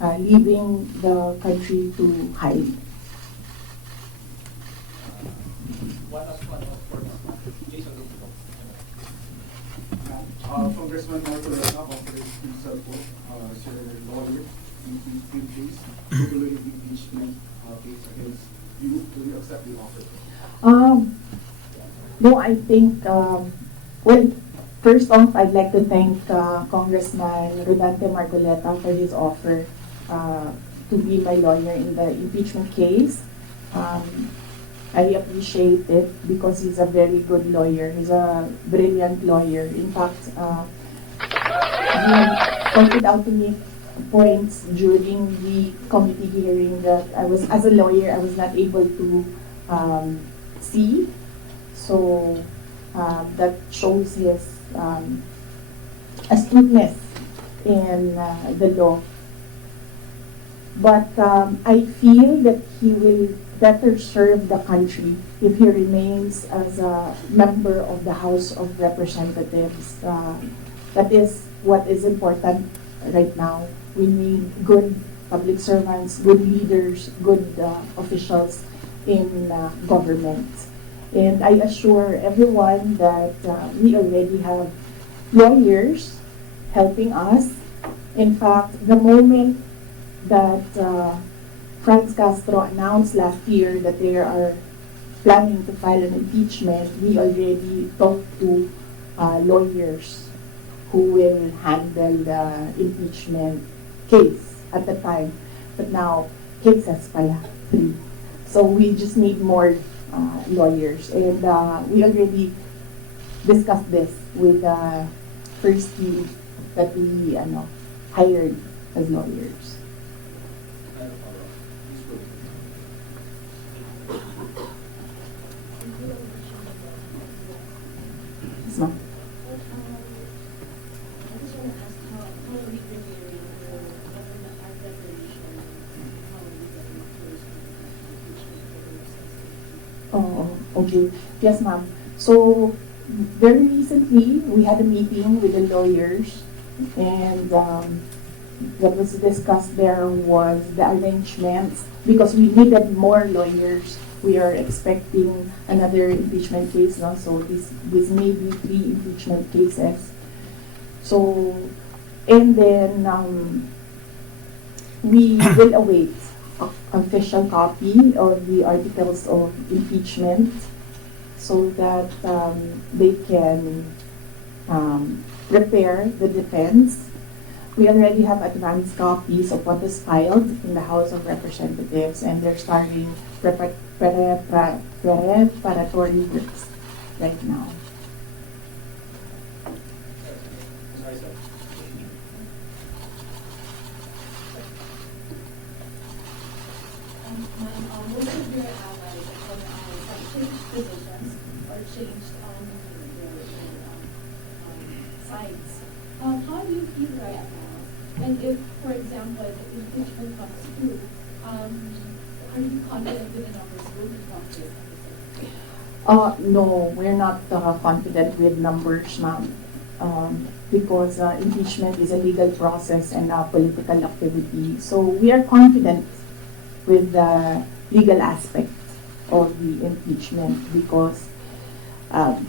leaving the country to hide. Congressman Marcoleta offers himself po, Sir Lawyer, in case, tutuloy yung impeachment case against you. Do you accept the offer? No, I think, well, first off, I'd like to thank Congressman Rodante Marcoleta for his offer to be my lawyer in the impeachment case. I appreciate it because he's a very good lawyer. He's a brilliant lawyer. In fact, he pointed out to me points during the committee hearing that as a lawyer, I was not able to see. So that shows his astuteness in the law. But I feel that he will better serve the country if he remains as a member of the House of Representatives. That is what is important right now. We need good public servants, good leaders, good officials in government. And I assure everyone that we already have lawyers helping us. In fact, the moment that Castro announced last year that they are planning to file an impeachment, we already talked to lawyers who will handle the impeachment case at the time. But now, cases pala, 3. So we just need more lawyers. And we already discussed this with the first team that we hired as lawyers. Yes, ma'am. Oh, okay. Yes, ma'am. So, very recently, we had a meeting with the lawyers, and what was discussed there was the arrangements, because we needed more lawyers. We are expecting another impeachment case now, so this may be 3 impeachment cases. So, and then we will await official copy of the articles of impeachment so that they can prepare the defense. We already have advanced copies of what is filed in the House of Representatives, and they're starting preparatory works right now. Most of your allies have changed positions or changed their sides. How do you feel right now? And if, for example, the impeachment comes through, are you confident with the numbers voted Congress? No, we're not confident with numbers, ma'am, because impeachment is a legal process and a political activity. So we are confident with the legal aspect of the impeachment because all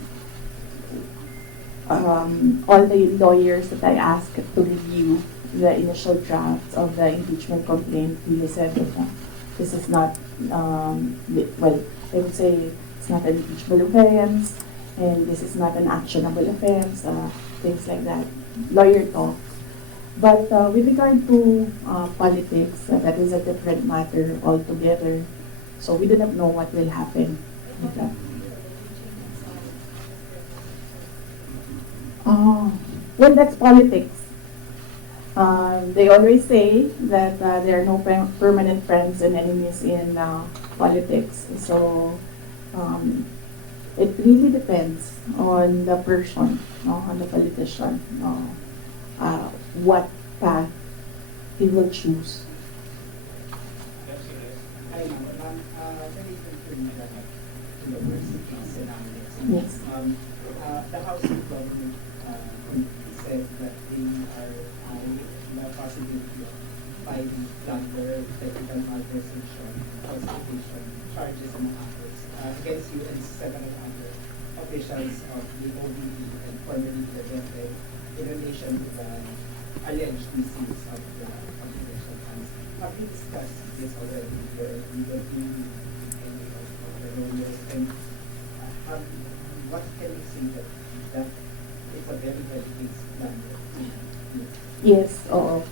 the lawyers that I asked to review the initial drafts of the impeachment complaint, they said that this is not, well, I would say it's not an impeachable offense, and this is not an actionable offense, things like that, lawyer talk. But with regard to politics, that is a different matter altogether. So we do not know what will happen with that. Well, that's politics. They always say that there are no permanent friends and enemies in politics. So it really depends on the person, on the politician, what path he will choose. Yes. The House of Government said that they are eyeing the possibility of ID plunder, technical malversation, falsification, charges and others against you and several other officials of the OBE and formerly Duterte in relation to the alleged misuse of the confidential funds. Have you discussed this already with your legal team and any of the lawyers? And what can you say that it's a very heavy case plunder? Yes, oo.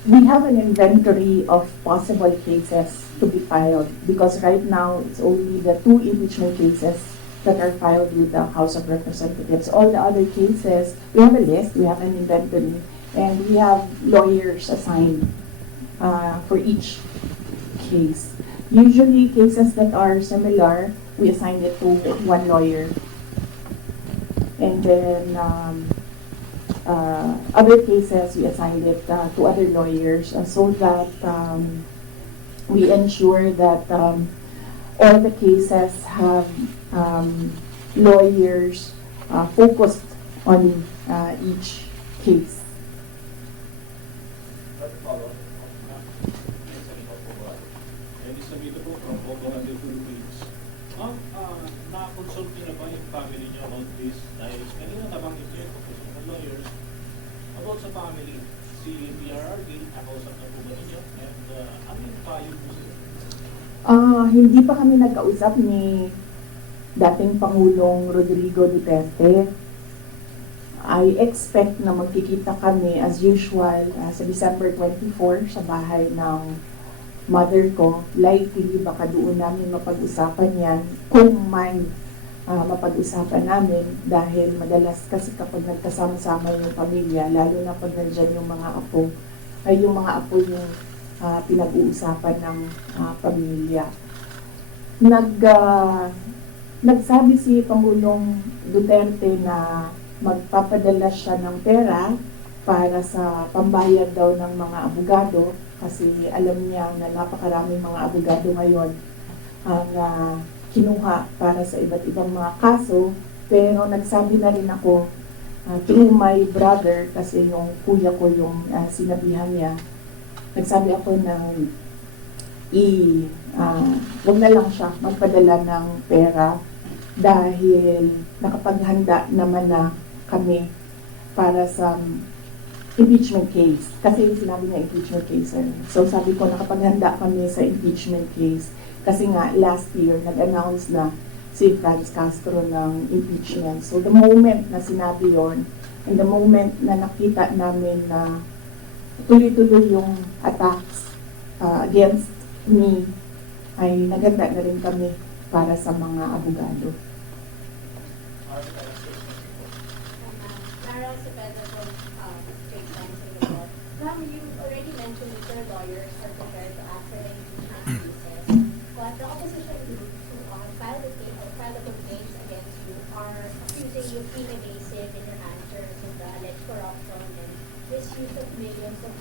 We have an inventory of possible cases to be filed because right now it's only the 2 impeachment cases that are filed with the House of Representatives. All the other cases, we have a list, we have an inventory, and we have lawyers assigned for each case. Usually cases that are similar, we assign it to one lawyer. And then other cases, we assigned it to other lawyers so that we ensure that all the cases have lawyers focused on each case. Na-consult niyo na ba yung family niyo about this? Dahil kanina nabanggit niyo yung professional lawyers about sa family. Si PRRD, nakausap na po ba ninyo? And ano yung payo po sila? Hindi pa kami nagkausap ni dating Pangulong Rodrigo Duterte. I expect na magkikita kami as usual sa December 24 sa bahay ng mother ko. Likely baka doon namin mapag-usapan yan kung may mapag-usapan namin dahil madalas kasi kapag nagkasama-sama yung pamilya, lalo na pag nandyan yung mga apo, ay yung mga apo yung pinag-uusapan ng pamilya. Nagsabi si Pangulong Duterte na magpapadala siya ng pera para sa pambayad daw ng mga abogado kasi alam niya na napakaraming mga abogado ngayon ang kinuha para sa iba't ibang mga kaso. Pero nagsabi na rin ako through my brother, kasi yung kuya ko yung sinabihan niya, nagsabi ako na wag na lang siya magpadala ng pera dahil nakapaghanda naman na kami para sa impeachment case. Kasi sinabi niya impeachment case. So sabi ko, nakapaghanda kami sa impeachment case. Kasi nga, last year, nag-announce na si Castro ng impeachment. So the moment na sinabi yon, and the moment na nakita namin na tuloy-tuloy yung attacks against me, ay naghanda na rin kami para sa mga abogado. Ma'am, you already mentioned that your lawyers are prepared to answer any cases, but the opposition group who filed the complaints against you are accusing you of being evasive in your answers in the alleged corruption and misuse of millions of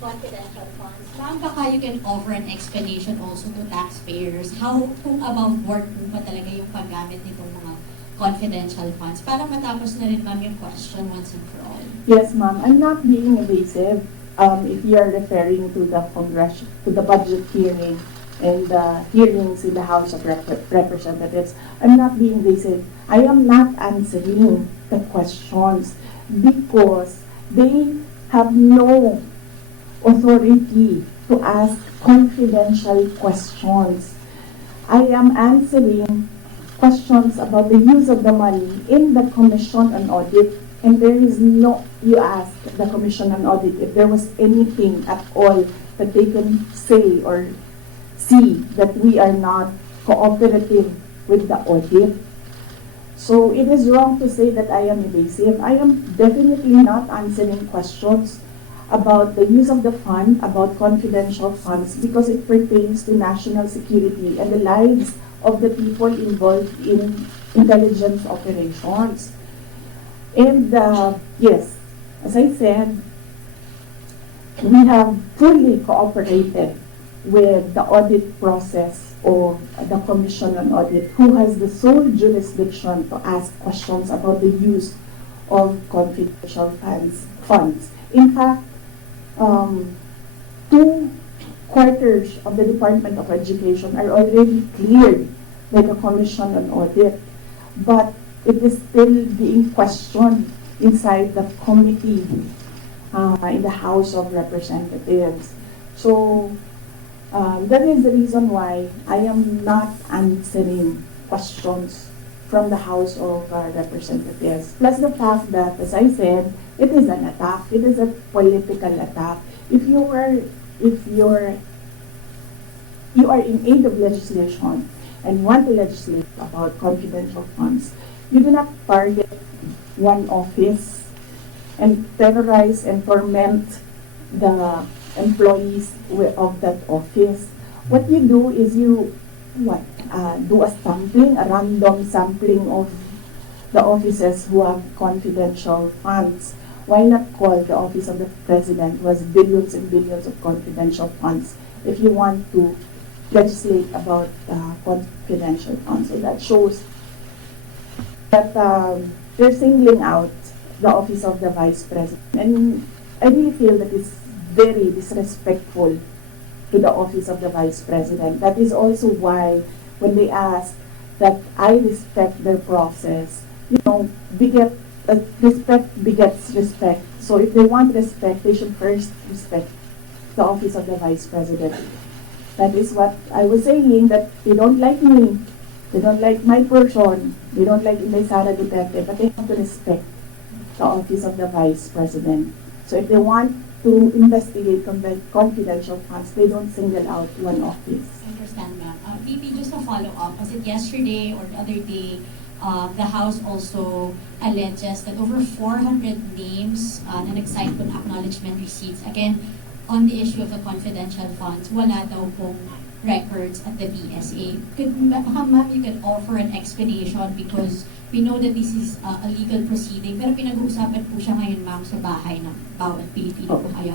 confidential funds. Ma'am, baka you can offer an explanation also to taxpayers how kung above board po ba talaga yung paggamit nitong mga confidential funds para matapos na rin ma'am yung question once and for all. Yes, ma'am. I'm not being evasive. If you are referring to the budget hearing and the hearings in the House of Representatives, I'm not being evasive. I am not answering the questions because they have no authority to ask confidential questions. I am answering questions about the use of the money in the Commission on Audit, and there is no, you ask the Commission on Audit if there was anything at all that they can say or see that we are not cooperative with the audit. So it is wrong to say that I am evasive. I am definitely not answering questions about the use of the fund, about confidential funds, because it pertains to national security and the lives of the people involved in intelligence operations. And yes, as I said, we have fully cooperated with the audit process of the Commission on Audit, who has the sole jurisdiction to ask questions about the use of confidential funds. In fact, two quarters of the Department of Education are already cleared by the Commission on Audit, but it is still being questioned inside the committee in the House of Representatives. So that is the reason why I am not answering questions from the House of Representatives. Plus the fact that, as I said, it is an attack. It is a political attack. If you are in aid of legislation and want to legislate about confidential funds, you do not target one office and terrorize and torment the employees of that office. What you do is you do a sampling, a random sampling of the offices who have confidential funds. Why not call the office of the president, who has billions and billions of confidential funds, if you want to legislate about confidential funds? So that shows that they're singling out the office of the vice president. And I really feel that it's very disrespectful to the office of the vice president. That is also why when they ask that I respect their process, respect begets respect. So if they want respect, they should first respect the office of the vice president. That is what I was saying, that they don't like me, they don't like my person, they don't like Inday Sara Duterte, but they have to respect the office of the vice president. So if they want to investigate confidential funds, they don't single out one office. I understand, ma'am. VP, just a follow-up. Was it yesterday or the other day, the House also alleges that over 400 names and excitement acknowledgement receipts, again, on the issue of the confidential funds, wala daw pong records at the BSA. Ma'am, you could offer an explanation because we know that this is a legal proceeding, pero pinag-uusapan po siya ngayon, ma'am, sa bahay ng bawat Pilipino po. Kaya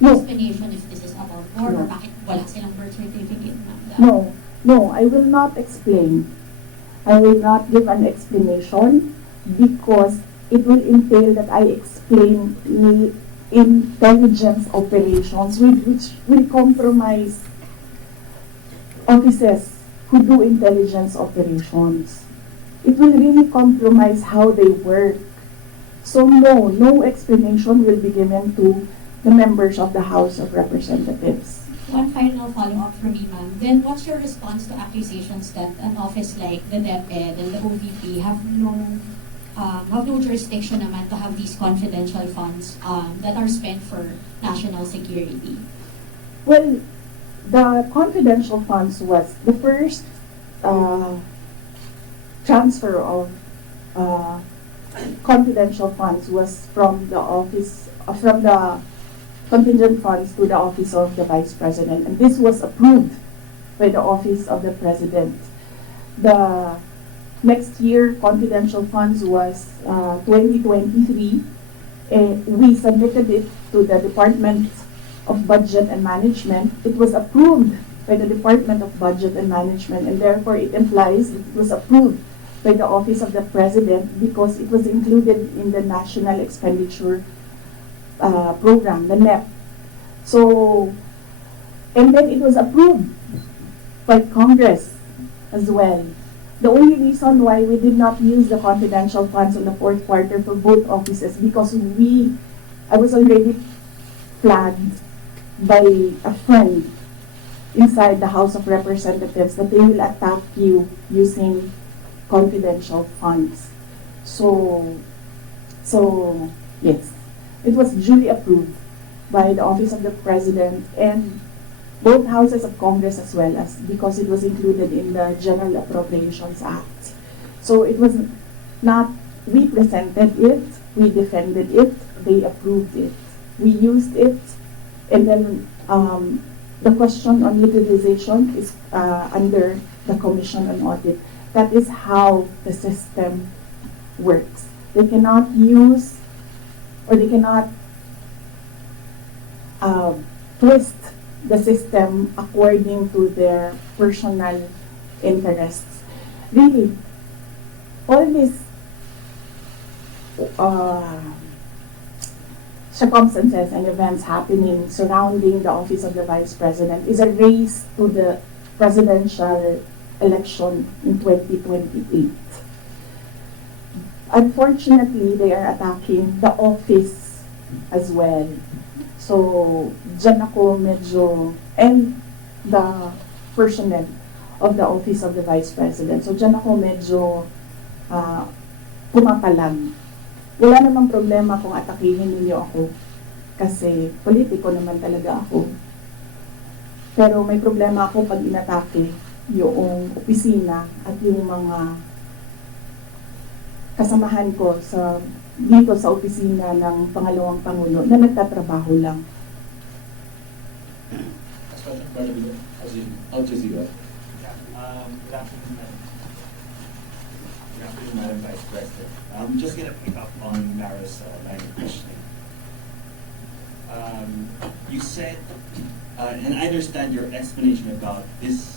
explanation if this is above board or bakit wala silang birth certificate, ma'am. No, I will not explain. I will not give an explanation because it will entail that I explain intelligence operations which will compromise officers who do intelligence operations. It will really compromise how they work. So no explanation will be given to the members of the House of Representatives. One final follow-up from me, ma'am. Then what's your response to accusations that an office like the DepEd and the OVP have no jurisdiction naman to have these confidential funds that are spent for national security? Well, the confidential funds was the first transfer of confidential funds was from the office from the contingent funds to the office of the vice president, and this was approved by the office of the president. The next year confidential funds was 2023, and we submitted it to the Department of Budget and Management. It was approved by the Department of Budget and Management, and therefore it implies it was approved by the Office of the President because it was included in the National Expenditure Program, the NEP. So, and then it was approved by Congress as well. The only reason why we did not use the confidential funds in the fourth quarter for both offices because I was already flagged by a friend inside the House of Representatives that they will attack you using confidential funds. So yes, it was duly approved by the Office of the President and both houses of Congress as well as because it was included in the General Appropriations Act. So it was not, we presented it, we defended it, they approved it, we used it, and then the question on utilization is under the Commission on Audit. That is how the system works. They cannot use or they cannot twist the system according to their personal interests. Really, all this circumstances and events happening surrounding the office of the Vice President is a race to the presidential election in 2028. Unfortunately, they are attacking the office as well. So, dyan ako medyo, and the personnel of the office of the Vice President. So, dyan ako medyo pumapalag. Wala namang problema kung atakihin ninyo ako kasi politiko naman talaga ako. Pero may problema ako pag inatake yung opisina at yung mga kasamahan ko dito sa opisina ng pangalawang Pangulo na nagtatrabaho lang. Al Jazeera. Good afternoon, Madam Vice President. I'm just going to pick up on Mara's line of questioning. You said, and I understand your explanation about these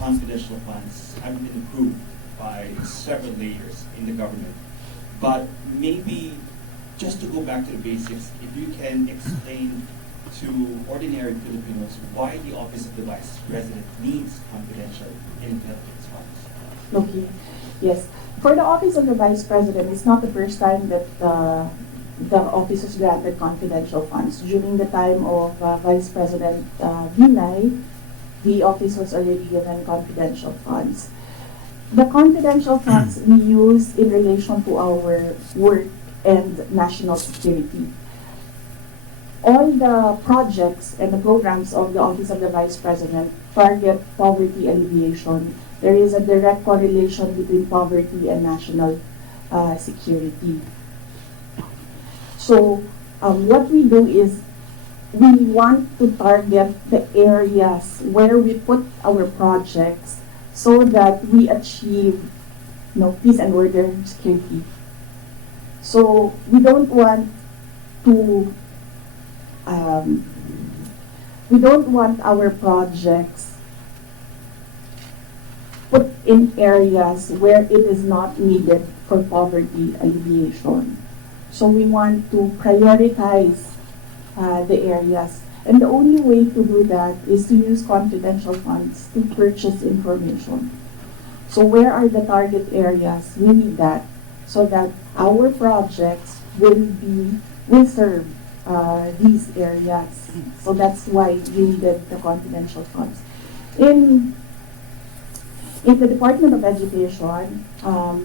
confidential funds haven't been approved by several layers in the government. But maybe, just to go back to the basics, if you can explain to ordinary Filipinos why the Office of the Vice President needs confidential intelligence funds. Okay. Yes. For the Office of the Vice President, it's not the first time that the office has granted confidential funds. During the time of Vice President Inday, the office was already given confidential funds. The confidential funds we use in relation to our work and national security. All the projects and the programs of the Office of the Vice President target poverty alleviation. There is a direct correlation between poverty and national security. So what we do is we want to target the areas where we put our projects so that we achieve peace and order and security. So we don't want to our projects put in areas where it is not needed for poverty alleviation. So we want to prioritize the areas. And the only way to do that is to use confidential funds to purchase information. So where are the target areas? We need that so that our projects will serve these areas. So that's why we needed the confidential funds. In the Department of Education,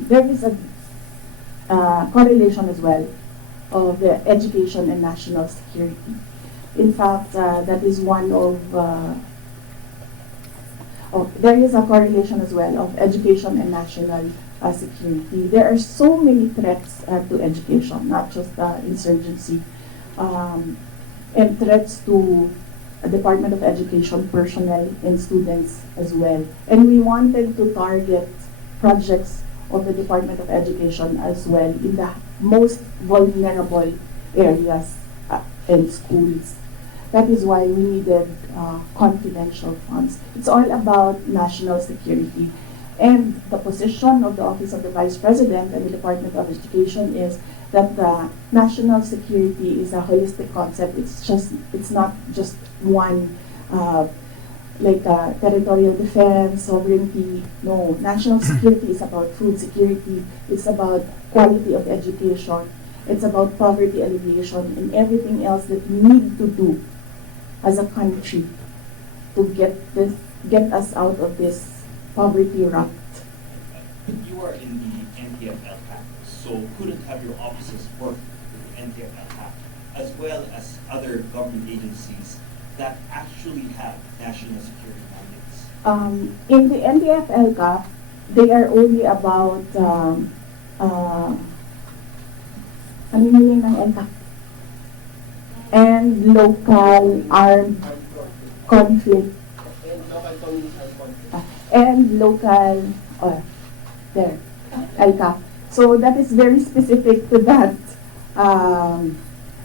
there is a correlation as well of the education and national security. In fact, that is one of, there is a correlation as well of education and national security. There are so many threats to education, not just insurgency, and threats to Department of Education personnel and students as well. And we wanted to target projects of the Department of Education as well in the most vulnerable areas and schools. That is why we needed confidential funds. It's all about national security. And the position of the Office of the Vice President and the Department of Education is that the national security is a holistic concept. It's not just one, like territorial defense, sovereignty. No, national security is about food security. It's about quality of education. It's about poverty alleviation and everything else that we need to do as a country to get us out of this poverty rut. You are in the NTF-LCAP, so couldn't have your offices work with the NTF-LCAP, as well as other government agencies that actually have national security mandates? In the NTF-LCAP, they are only about, ano yung meaning ng LCAP? And local armed conflict. And local, there, LCAP. So that is very specific to that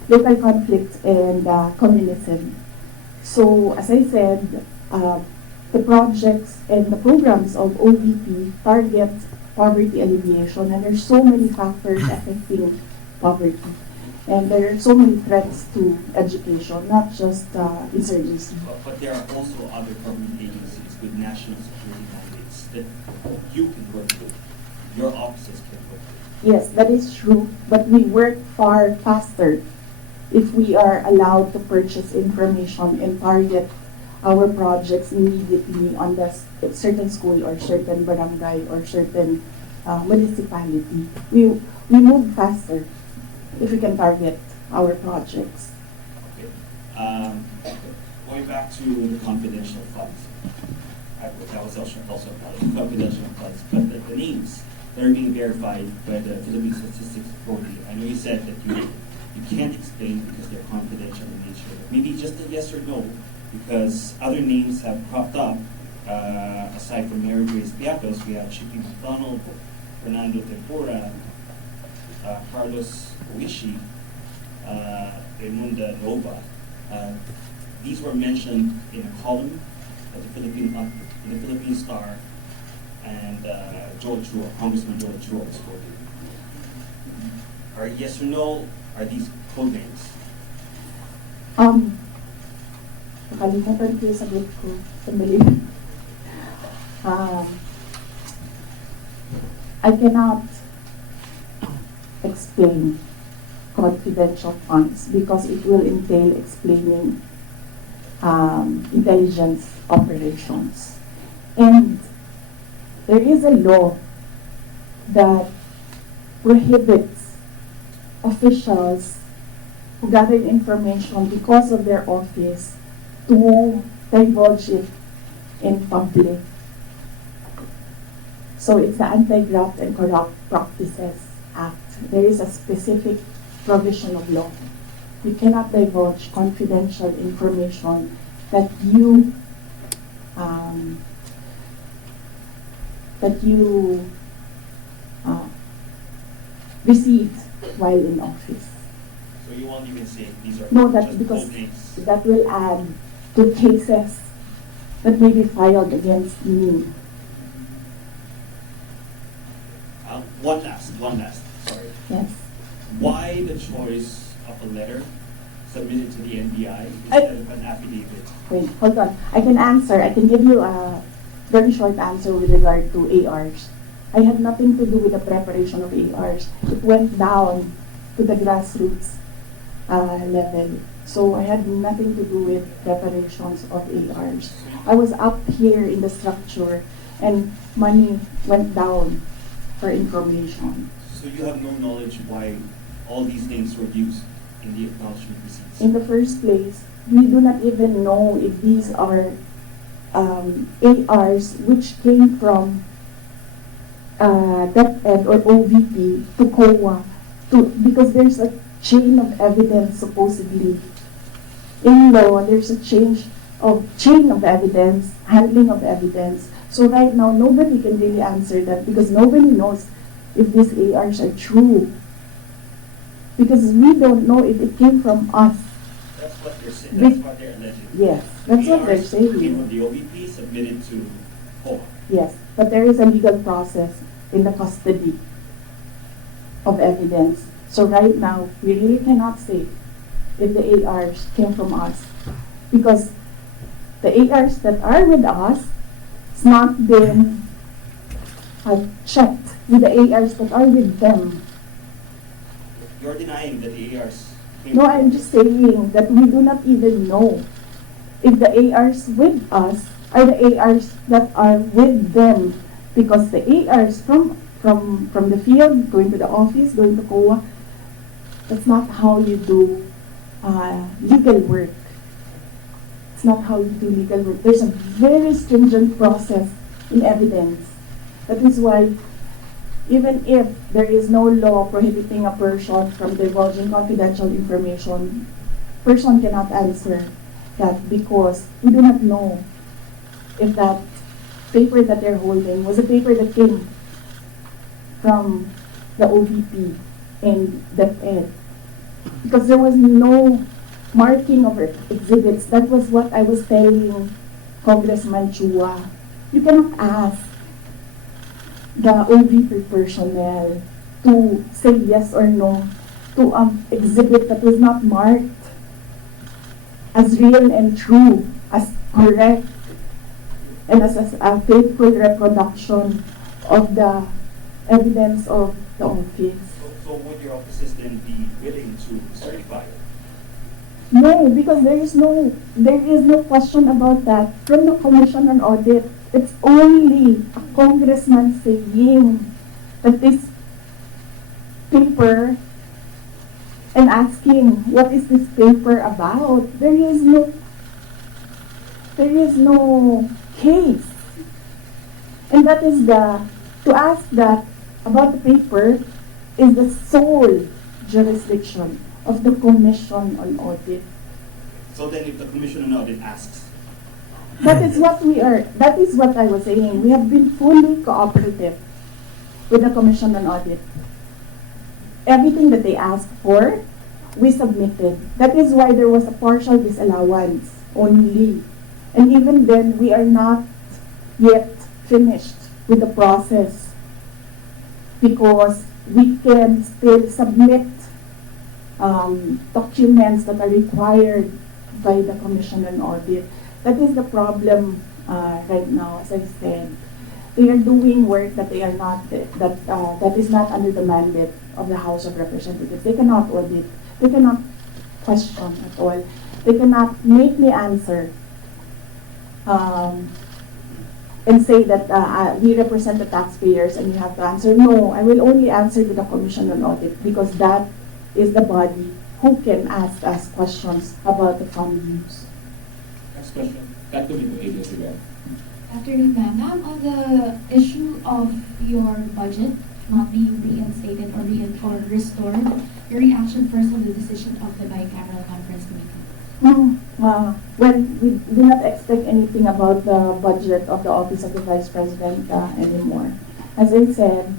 local conflict and communism. So as I said, the projects and the programs of OVP target poverty alleviation, and there's so many factors affecting poverty. And there are so many threats to education, not just insurgency. But there are also other government agencies with national security mandates that you can work with. Your offices can work with. Yes, that is true, but we work far faster if we are allowed to purchase information and target our projects immediately on the certain school or certain barangay or certain municipality. We move faster if we can target our projects. Okay. Going back to the confidential funds, that was also confidential funds, but the names that are being verified by the Philippine Statistics Authority, I know you said that you can't explain because they're confidential in nature. But maybe just a yes or no, because other names have cropped up. Aside from Mary Grace Piatos, we have Chicky McDonald, Fernando Tempura, Carlos Oishi, Raymunda Nova. These were mentioned in a column at the Philippine Star, and Joel Chua, Congressman Joel Chua was quoted. Are yes or no, are these code names? Nakalimutan ko yung sagot ko. Sandali. I cannot explain confidential funds because it will entail explaining intelligence operations. And there is a law that prohibits officials who gather information because of their office to divulge it in public. So it's the Anti-Graft and Corrupt Practices Act. There is a specific provision of law. You cannot divulge confidential information that you received while in office. So you won't even say these are No, that's just because code names. that will add to cases that may be filed against me. One last, sorry. Yes. Why the choice of a letter submitted to the NBI instead of an affidavit? Wait, hold on. I can answer. I can give you a very short answer with regard to ARs. I had nothing to do with the preparation of ARs. It went down to the grassroots level. So I had nothing to do with preparations of ARs. I was up here in the structure and money went down for information. So you have no knowledge why all these names were used in the acknowledgement receipts? In the first place, we do not even know if these are ARs which came from DepEd or OVP to COA, because there's a chain of evidence supposedly. In law, there's a chain of evidence, handling of evidence. So right now, nobody can really answer that because nobody knows if these ARs are true. Because we don't know if it came from us. That's what they're saying. That's what they're alleging. Yes, that's what they're ARs saying. came from the OVP submitted to COA. Yes, but there is a legal process in the custody of evidence. So right now, we really cannot say if the ARs came from us. Because the ARs that are with us, it's not been checked with the ARs that are with them. You're denying that the ARs came No, from I'm just saying that we do not even know if the ARs with us are the ARs that are with them. Because the ARs from the field, going to the office, going to COA, that's not how you do legal work. It's not how you do legal work. There's a very stringent process in evidence. That is why even if there is no law prohibiting a person from divulging confidential information, person cannot answer that because we do not know if that paper that they're holding was a paper that came from the OVP and DepEd. Because there was no marking of exhibits. That was what I was telling Congressman Chua. You cannot ask the OVP personnel to say yes or no to exhibit that is not marked as real and true, as correct, and as a faithful reproduction of the evidence of the office. So would your offices then be willing to certify it? No, because there is no question about that. From the Commission on Audit, it's only a congressman saying that this paper and asking what is this paper about. There is no case. And that is to ask that about the paper is the sole jurisdiction of the Commission on Audit. So then if the Commission on Audit asks, That is what I was saying. We have been fully cooperative with the Commission on Audit. Everything that they asked for, we submitted. That is why there was a partial disallowance only. And even then, we are not yet finished with the process because we can still submit documents that are required by the Commission on Audit. That is the problem right now. As I said, they are doing work that that is not under the mandate of the House of Representatives. They cannot audit. They cannot question at all. They cannot make me answer and say that we represent the taxpayers and you have to answer. No, I will only answer to the Commission on Audit because that is the body who can ask us questions about the fund use. Next question. That to me, again. Afternoon, ma'am. Ma'am, on the issue of your budget not being reinstated or restored, your reaction first on the decision of the bicameral conference committee? Well, we do not expect anything about the budget of the Office of the Vice President anymore. As I said,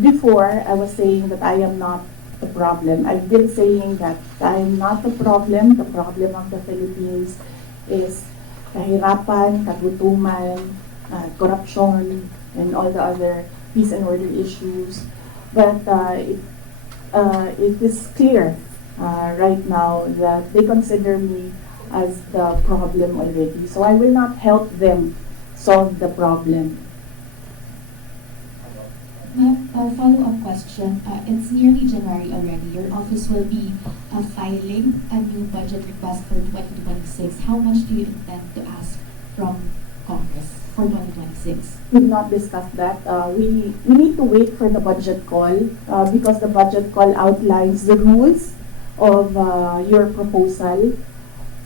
before I was saying that I am not the problem. I've been saying that I am not the problem. The problem of the Philippines is kahirapan, kagutuman, corruption, and all the other peace and order issues. But it is clear right now that they consider me as the problem already. So I will not help them solve the problem. Ma'am, a follow-up question. It's nearly January already. Your office will be filing a new budget request for 2026. How much do you intend to ask from Congress for 2026? We've not discussed that. We need to wait for the budget call because the budget call outlines the rules of your proposal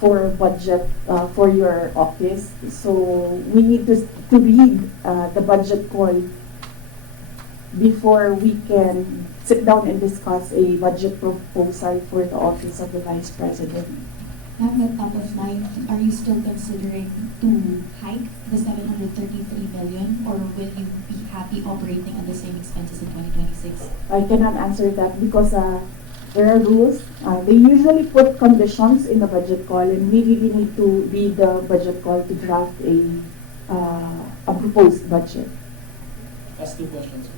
for budget for your office. So we need to read the budget call before we can sit down and discuss a budget proposal for the Office of the Vice President. Ma'am, at top of mind, are you still considering to hike the 733 million or will you be happy operating on the same expenses in 2026? I cannot answer that because there are rules. They usually put conditions in the budget call and we really need to read the budget call to draft a proposed budget. Last two questions.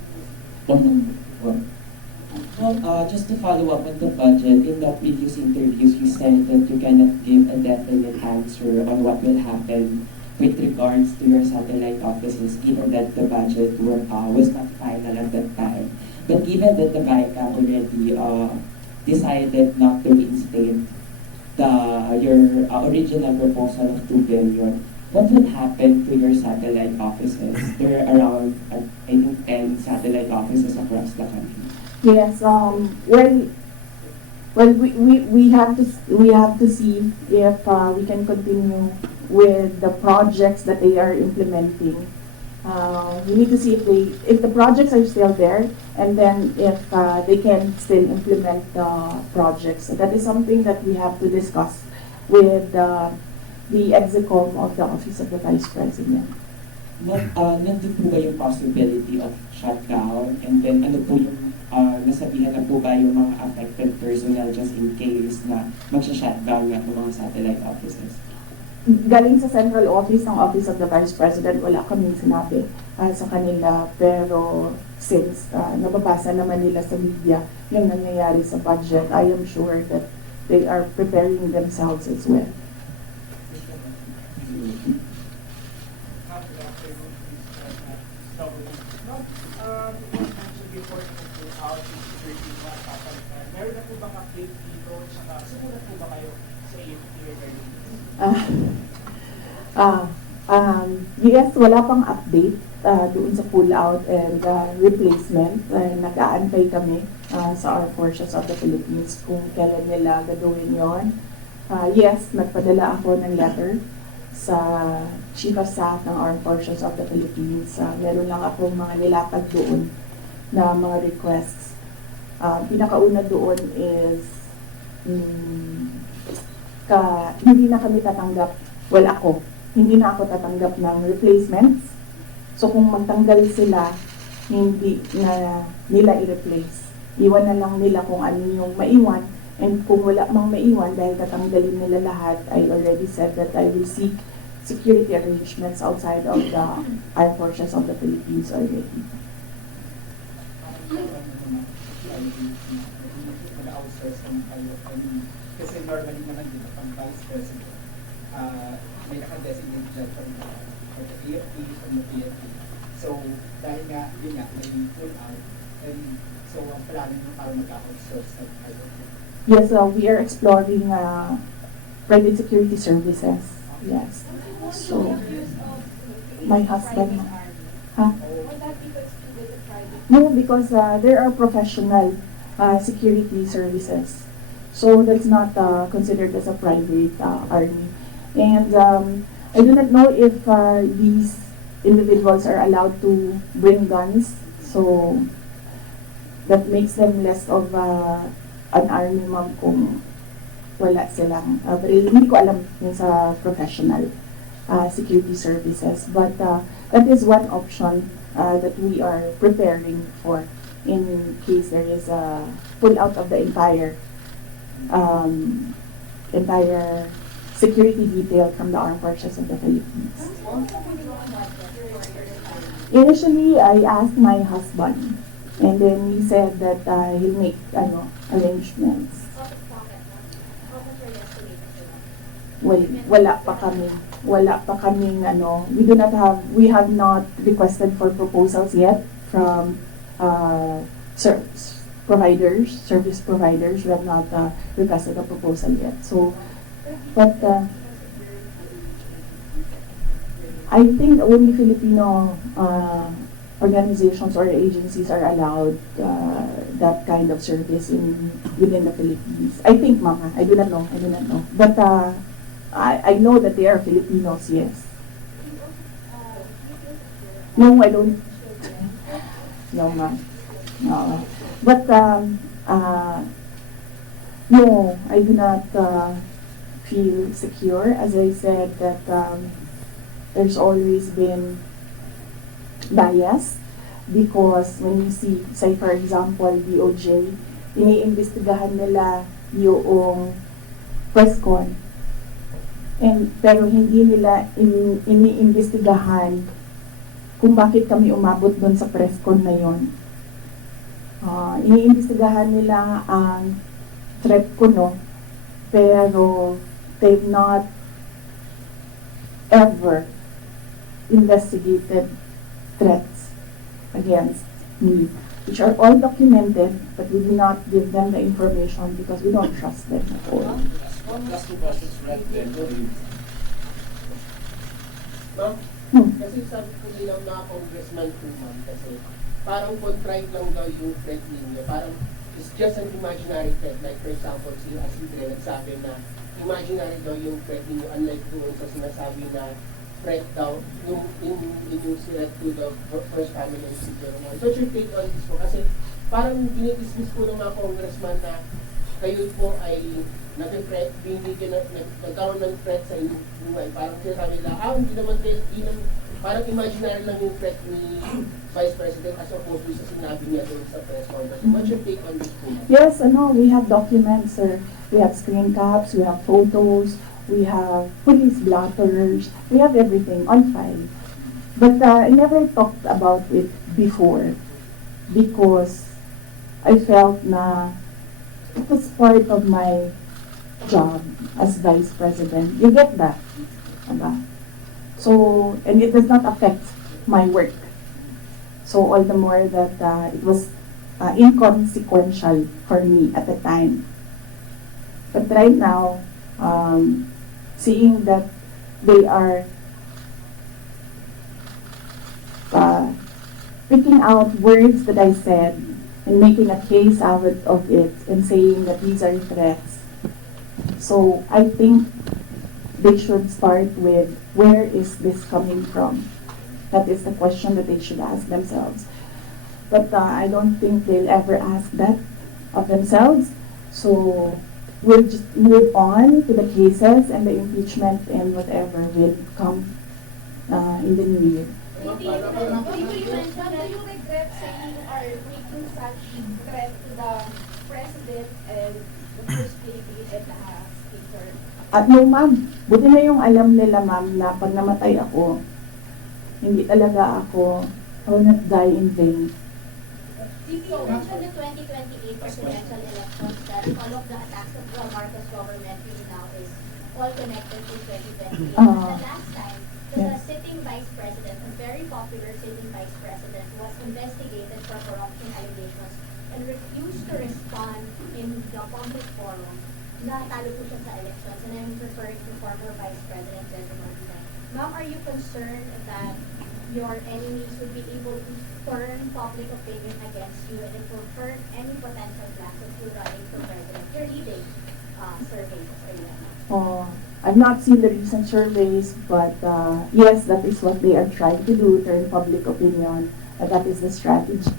One. Well, just to follow up on the budget, in the previous interviews, you said that you cannot give a definite answer on what will happen with regards to your satellite offices, given that the budget was not final at that time. But given that the BICAM already decided not to reinstate your original proposal of 2 billion, what will happen to your satellite offices? There are around, I think, 10 satellite offices across the country. Yes. We have to see if we can continue with the projects that they are implementing. We need to see if the projects are still there, and then if they can still implement the projects. So that is something that we have to discuss with the execom of the Office of the Vice President. Nandun po ba yung possibility of shutdown? And then ano po yung nasabihan na po ba yung mga affected personnel just in case na magsha-shutdown nga ng mga satellite offices? galing sa central office ng Office of the Vice President, wala kaming sinabi sa kanila. Pero since nababasa naman nila sa media yung nangyayari sa budget, I am sure that they are preparing themselves as well. Meron na po bang update dito? Saka sumulat po ba kayo sa AFP regarding this? Yes, wala pang update doon sa pull-out and replacement. Nag-aantay kami sa Armed Forces of the Philippines kung kailan nila gagawin yon. Yes, nagpadala ako ng letter sa Chief of Staff ng Armed Forces of the Philippines. Meron lang akong mga nilatag doon na mga requests. Pinakauna doon is hindi na kami tatanggap, hindi na ako tatanggap ng replacements. So kung magtanggal sila, hindi na nila i-replace. Iwan na lang nila kung ano yung maiwan. And kung wala mang maiwan, dahil tatanggalin nila lahat, I already said that I will seek security arrangements outside of the Armed Forces of the Philippines already. Mag-outsource naman kayo. Kasi normally naman dito pang Vice President, may naka-designate dyan from the AFP, from the PFP. So, dahil nga, yun nga, may pull out, and so ang planning mo para mag-outsource sa kayo. Yes, we are exploring private security services. Yes. So, my husband. Huh? No, because there are professional security services. So that's not considered as a private army. And I do not know if these individuals are allowed to bring guns. So that makes them less of an army ma'am kung wala silang. But hindi ko alam yung sa professional security services. But that is one option that we are preparing for in case there is a pull out of the entire security detail from the Armed Forces of the Philippines. Initially, I asked my husband, and then he said that he'll make arrangements. Well, wala pa kaming we have not requested for proposals yet from service providers. We have not requested a proposal yet. So, but I think only Filipino organizations or agencies are allowed that kind of service within the Philippines. I think, Mama, I do not know. But I know that they are Filipinos, yes. No, I don't. No, ma'am. No. But, no, I do not feel secure. As I said, that there's always been bias because when you see, say for example, DOJ, iniimbestigahan nila yung press con. Pero hindi nila iniimbestigahan kung bakit kami umabot doon sa press con na yon. Iniimbestigahan nila ang threat ko, no? Pero they've not ever investigated threats against me, which are all documented, but we do not give them the information because we don't trust them at all. Last two questions, Red, then Ma'am, kasi sabi ko nilang mga congressman po, ma'am, kasi parang contrite lang daw yung threat ninyo. Parang it's just an imaginary threat. Like for example, si Asidre nagsabi na imaginary daw yung threat ninyo, unlike doon sa sinasabi na threat daw yung threat to the first family and future. So what's your take on this po? Kasi parang dinidismiss po ng mga congressman na kayo po ay nagkaroon ng threat sa inyong buhay. Parang sinasabi nila, hindi naman threat, parang imaginary lang yung threat ni Vice President as opposed to sa sinabi niya doon sa press conference. What's your take on this po? Yes, we have documents, sir. We have screen caps, we have photos we have police blotters, we have everything on file. But I never talked about it before because I felt na it was part of my job as vice president. You get that? Diba? So, and it does not affect my work. So all the more that it was inconsequential for me at the time. But right now, seeing that they are picking out words that I said and making a case out of it and saying that these are threats. So I think they should start with where is this coming from? That is the question that they should ask themselves. But I don't think they'll ever ask that of themselves. So we'll just move on to the cases and the impeachment and whatever will come in the new year. Do you mention that you regret saying or making such threat to the president and the first lady and the speaker? At no, ma'am. Buti na yung alam nila, ma'am, na pag namatay ako, hindi talaga ako, I will not die in vain. You mentioned the 2028 presidential elections that all of the attacks of the Marcos government really now is all connected to 2028. The last time, the sitting vice president, a very popular sitting vice president, was investigated for corruption allegations and refused to respond in the public forum. Natalo po siya sa elections, and I'm referring to former Vice President Inday. Ma'am, are you concerned that your enemies would be able to turn public opinion against you and it will hurt any potential plans of you running for president? You're leading surveys earlier. I've not seen the recent surveys, but yes, that is what they are trying to do, turn public opinion, and that is the strategy.